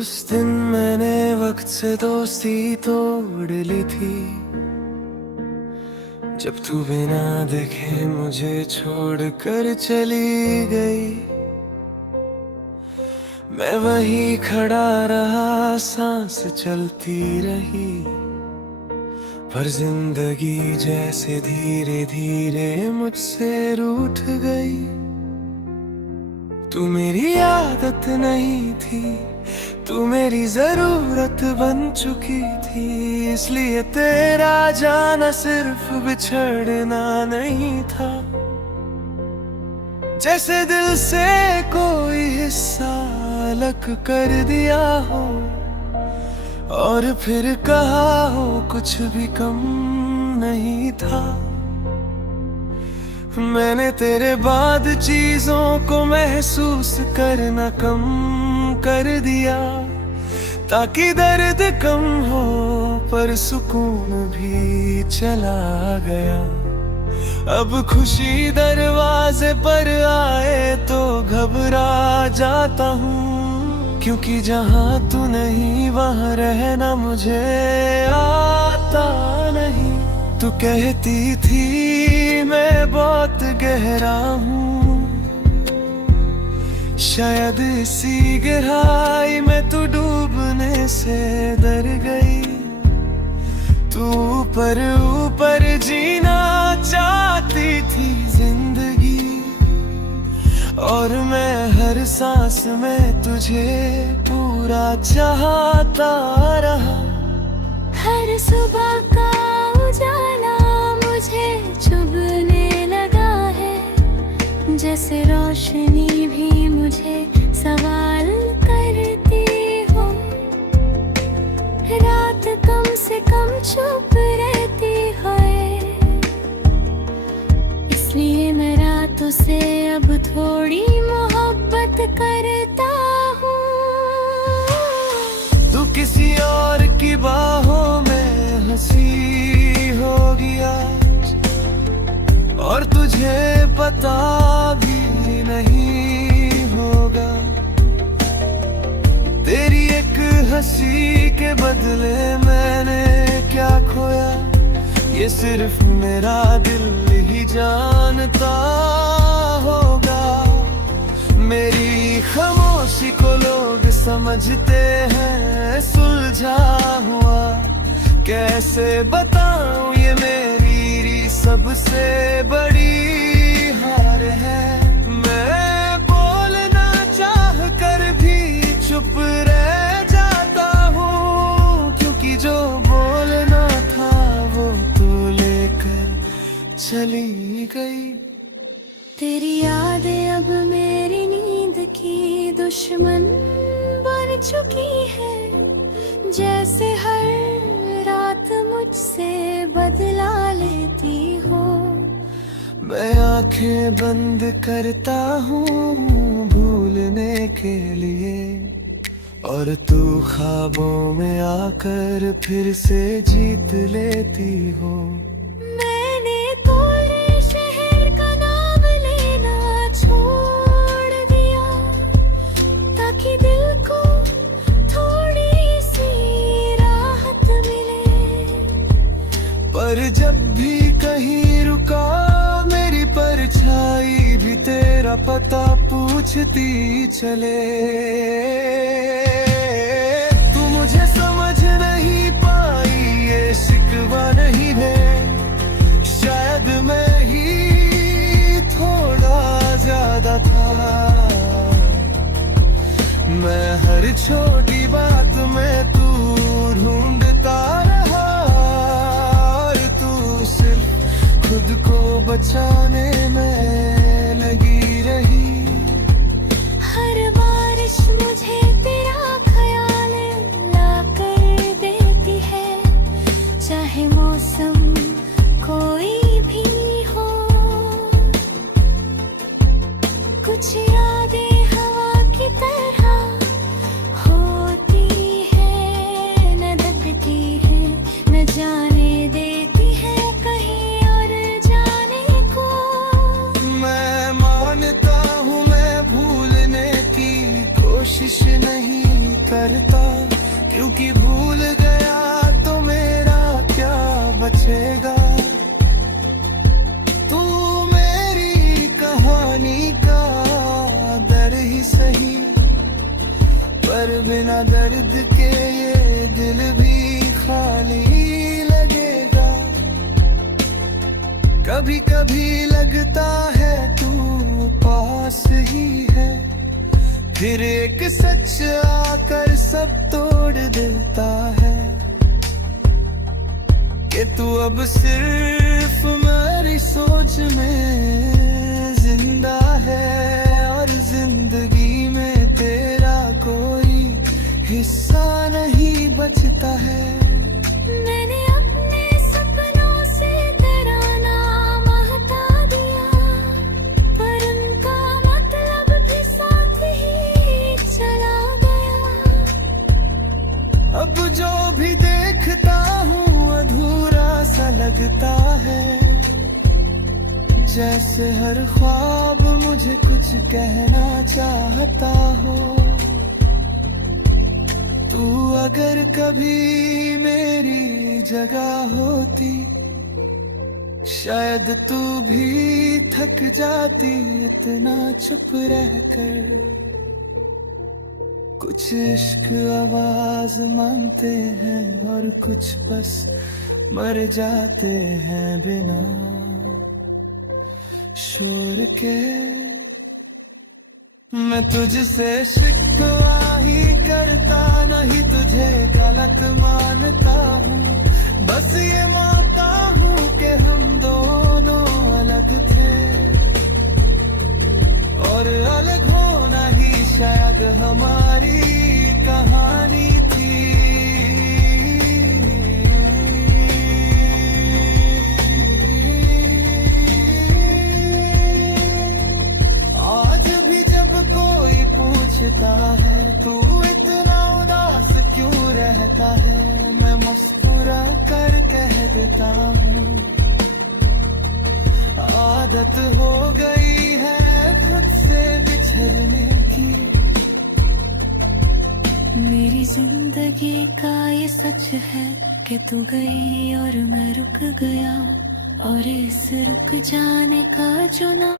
उस दिन मैंने वक्त से दोस्ती तोड़ ली थी, जब तू बिना देखे मुझे छोड़ कर चली गई। मैं वहीं खड़ा रहा, सांस चलती रही, पर जिंदगी जैसे धीरे धीरे मुझसे रूठ गई। तू मेरी आदत नहीं थी, तू मेरी जरूरत बन चुकी थी, इसलिए तेरा जाना सिर्फ बिछड़ना नहीं था। जैसे दिल से कोई हिस्सा अलग कर दिया हो और फिर कहा हो कुछ भी कम नहीं था। मैंने तेरे बाद चीजों को महसूस करना कम कर दिया, ताकि दर्द कम हो पर सुकून भी चला गया। अब खुशी दरवाजे पर आए तो घबरा जाता हूँ, क्योंकि जहाँ तू नहीं वहाँ रहना मुझे आता नहीं। तू कहती थी मैं बहुत गहरा हूँ, शायद इसी गहराई में तू डूबने से डर गई। तू ऊपर ऊपर जीना चाहती थी जिंदगी, और मैं हर सांस में तुझे पूरा चाहता रहा। हर सुबह का उजाला मुझे चुभने लगा है, जैसे रोशनी भी मुझे सवाल करती हो। रात कम से कम चुप रहती है, इसलिए मैं रातों से अब थोड़ी मोहब्बत करता हूँ। तू किसी और की बाहों में हंसी होगी आज, और तुझे पता भी नहीं होगा। तेरी एक हंसी के बदले मैंने क्या खोया, ये सिर्फ मेरा दिल ही जानता होगा। मेरी खामोशी को लोग समझते हैं सुलझा हुआ, कैसे बताऊं ये मेरी सबसे बड़ी हार है। मैं बोलना चाह कर भी चुप रह जाता हूँ, क्योंकि जो बोलना था वो तो लेकर चली गई। तेरी यादें अब मेरी नींद की दुश्मन बन चुकी है, जैसे हर रात मुझसे बदला लेती हो। मैं आंखें बंद करता हूँ भूलने के लिए, और तू ख्वाबों में आकर फिर से जीत लेती हो। मैंने तेरे शहर का नाम लेना छोड़ दिया, ताकि दिल को थोड़ी सी राहत मिले। पर जब भी कहीं रुका मेरी परछाई भी तेरा पता पूछती चले। तू मुझे समझ नहीं पाई, ये शिकवा नहीं है, शायद मैं ही थोड़ा ज्यादा था। मैं हर छोटी बात में तू ढूंढता रहा, और तू सिर्फ खुद को बचाने में लगी रही। हर बारिश मुझे तेरा ख्याल ला कर देती है, चाहे मौसम कोई भी हो। कुछ यादें हवा की तरह होती है, न दबती है न जाने देती है कहीं और जाने को। मैं मानता हूँ मैं भूलने की कोशिश नहीं करता, और बिना दर्द के ये दिल भी खाली लगेगा। कभी कभी लगता है तू पास ही है, फिर एक सच आकर सब तोड़ देता है कि तू अब सिर्फ मेरी सोच में जिंदा है, और जिंदगी में तेरा कोई हिस्सा नहीं बचता है। मैंने अपने सपनों से तेरा नाम हटा दिया, पर उनका मतलब भी साथ ही चला गया। अब जो भी देखता हूँ अधूरा सा लगता है, जैसे हर ख्वाब मुझे कुछ कहना चाहता हो। तू अगर कभी मेरी जगह होती, शायद तू भी थक जाती इतना चुप रहकर। कुछ इश्क आवाज मांगते हैं और कुछ बस मर जाते हैं बिना शोर के। मैं तुझसे शिकवा ही करता नहीं, तुझे गलत मानता हूँ। बस ये मानता हूँ कि हम दोनों अलग थे, और अलग होना ही शायद हमारी कहानी थी। आज भी जब कोई पूछता है तू इतना उदास क्यों रहता है, मैं मुस्कुरा कर कह देता हूँ आदत हो गई है खुद से बिछड़ने की। मेरी जिंदगी का ये सच है कि तू गई और मैं रुक गया, और इस रुक जाने का जो ना